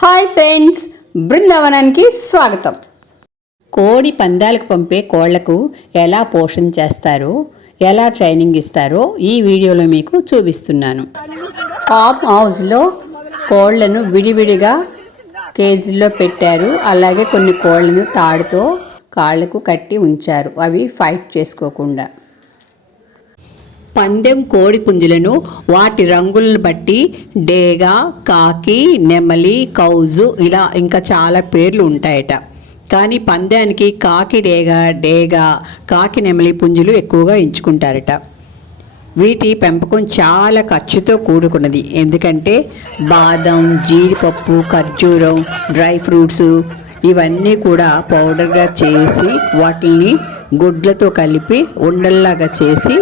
Hi friends బృందావనానికి స్వాగతం. కోడి పందాలకు పంపే కోళ్ళకు ఎలా పోషణ చేస్తారో ఎలా ట్రైనింగ్ ఇస్తారో ఈ వీడియోలో మీకు చూపిస్తున్నాను. ఫామ్ హౌస్లో కోళ్ళను విడివిడిగా కేజీల్లో పెట్టారు. అలాగే కొన్ని కోళ్ళను తాడుతో కాళ్ళకు కట్టి ఉంచారు. అవి ఫైట్ చేసుకోకుండా. పందెం కోడి పుంజులను వాటి రంగులను బట్టి డేగా కాకి నెమలి కౌజు ఇలా ఇంకా చాలా పేర్లు ఉంటాయట. కానీ పందానికి కాకి డేగా డేగా కాకి నెమలి పుంజులు ఎక్కువగా ఎంచుకుంటారట. వీటి పెంపకం చాలా ఖర్చుతో కూడుకున్నది. ఎందుకంటే బాదం జీడిపప్పు ఖర్జూరం డ్రై ఫ్రూట్స్ ఇవన్నీ కూడా పౌడర్గా చేసి వాటిని గుడ్లతో కలిపి ఉండల్లాగా చేసి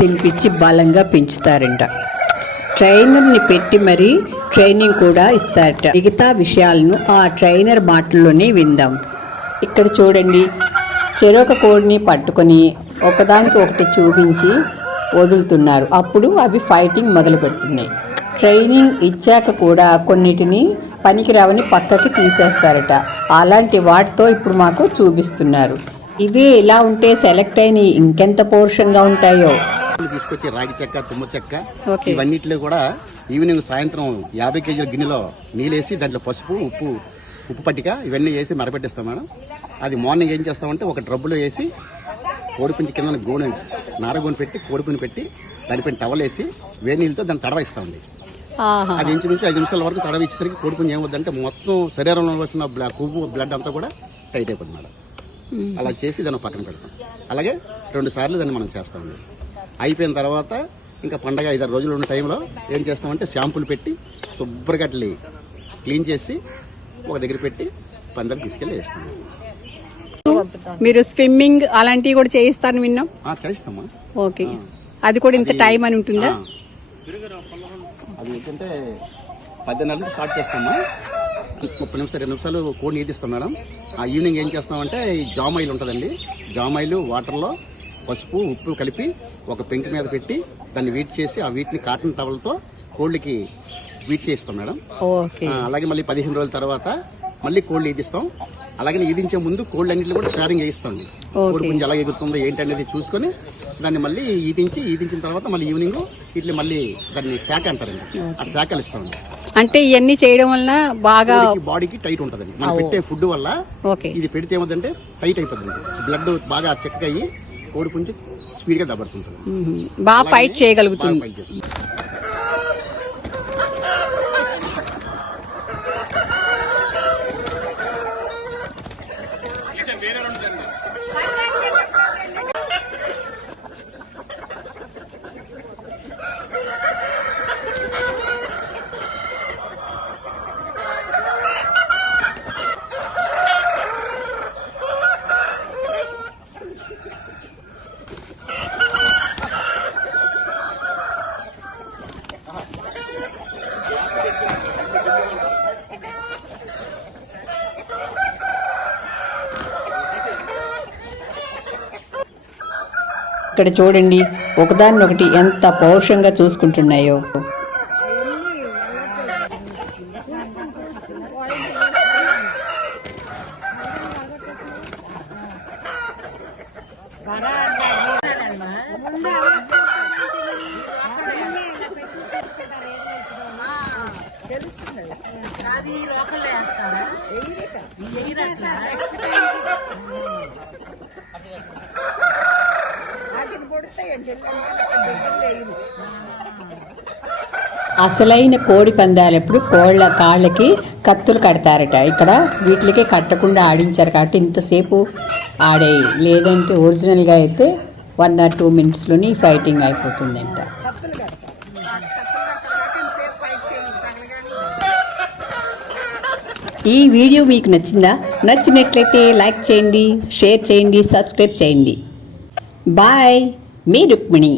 తినిపించి బలంగా పెంచుతారంట. ట్రైనర్ని పెట్టి మరీ ట్రైనింగ్ కూడా ఇస్తారట. మిగతా విషయాలను ఆ ట్రైనర్ మాటల్లోనే విందాం. ఇక్కడ చూడండి. చెరొక కోడిని పట్టుకొని ఒకదానికి ఒకటి చూపించి వదులుతున్నారు. అప్పుడు అవి ఫైటింగ్ మొదలు పెడుతున్నాయి. ట్రైనింగ్ ఇచ్చాక కూడా కొన్నిటిని పనికిరావని పక్కకి తీసేస్తారట. అలాంటి వాటితో ఇప్పుడు మాకు చూపిస్తున్నారు. ఇవే ఎలా ఉంటే సెలెక్ట్ అయిన ఇంకెంత పౌరుషంగా ఉంటాయో? తీసుకొచ్చి రాగి చెక్క తుమ్మ చెక్క. ఇవన్నిటిలో కూడా ఈవినింగ్ సాయంత్రం యాభై కేజీల గిన్నెలో నీళ్ళేసి దాంట్లో పసుపు ఉప్పు ఉప్పు పట్టిక ఇవన్నీ వేసి మరపెట్టిస్తాం మేడం. అది మార్నింగ్ ఏం చేస్తామంటే ఒక డ్రబ్బులో వేసి కోడిపుంజి కింద గోనె నారగోని పెట్టి కోడిపుని పెట్టి దానిపైన టవల్ వేసి వేడి నీళ్ళతో దాన్ని తడవిస్తామండి అది ఇంచుమించు ఐదు నిమిషాల వరకు తడవ ఇచ్చేసరికి కోడిపుంజి ఏమవుతుందంటే మొత్తం శరీరంలో వచ్చిన బ్ల- కొవ్వు బ్లడ్ అంతా కూడా టైట్ అయిపోతుంది మేడం. అలా చేసి దాన్ని పక్కన పెడతాం. అలాగే రెండు సార్లు దాన్ని మనం చేస్తామండి అయిపోయిన తర్వాత ఇంకా పండగ ఐదారు రోజులు ఉన్న టైంలో ఏం చేస్తామంటే షాంపూలు పెట్టి శుభ్రంగా అట్లా క్లీన్ చేసి ఒక దగ్గర పెట్టి పందరు తీసుకెళ్ళి వేస్తాం మీరు స్విమ్మింగ్ అలాంటివి కూడా చేయిస్తారని విన్నాం. చేస్తామా ఓకే. అది కూడా ఇంత టైం అని ఉంటుందా. అది ఏంటంటే పద్దెనిమిది నుంచి స్టార్ట్ చేస్తామా. ముప్పై నిమిషాలు రెండు నిమిషాలు కోడిని ఈదిస్తాం మేడం. ఆ ఈవినింగ్ ఏం చేస్తామంటే ఈ జామాయిల్ ఉంటుందండి. జామాయిలు వాటర్లో పసుపు ఉప్పు కలిపి ఒక పెంకు మీద పెట్టి దాన్ని వీట్ చేసి ఆ వీటిని కాటన్ టవల్తో కోళ్ళకి వీట్ చేయిస్తాం మేడం. అలాగే మళ్ళీ పదిహేను రోజుల తర్వాత మళ్ళీ కోళ్ళు ఈదిస్తాం. అలాగే ఈదించే ముందు కోళ్ళు అన్నింటిలో కూడా స్పారింగ్ చేయిస్తాం కోడి ఎలా ఎగురుతుందో ఏంటి అనేది చూసుకొని దాన్ని మళ్ళీ ఈదించి ఈదించిన తర్వాత మళ్ళీ ఈవినింగ్ ఇట్లా మళ్ళీ దాన్ని శాఖ అంటారండి. ఆ శాఖలు ఇస్తామండి అంటే ఇవన్నీ చేయడం వలన బాగా బాడీకి టైట్ ఉంటుందండి. మనం పెట్టే ఫుడ్ వల్ల ఇది పెడితే ఏమవుతుందంటే టైట్ అయిపోతుంది బ్లడ్ బాగా చెక్కగా అయ్యి కోడి పుంజు స్పీడ్గా దబ్బడుతుంటుంది మ్మ్. బాగా ఫైట్ చేయగలుగుతుంది. బాగా fight ఇక్కడ చూడండి ఒకదాన్నొకటి ఎంత పౌరుషంగా చూసుకుంటున్నాయో. అసలైన కోడి పందాలప్పుడు కోళ్ళ కాళ్ళకి కత్తులు కడతారట. ఇక్కడ వీటికి కట్టకుండా ఆడించారు కాబట్టి ఇంతసేపు ఆడాయి లేదంటే ఒరిజినల్గా అయితే వన్ ఆర్ టూ మినిట్స్లోని ఫైటింగ్ అయిపోతుందంట. ఈ వీడియో మీకు నచ్చిందా? నచ్చినట్లయితే లైక్ చేయండి షేర్ చేయండి సబ్స్క్రైబ్ చేయండి. బాయ్. மீ ருக்மிணி.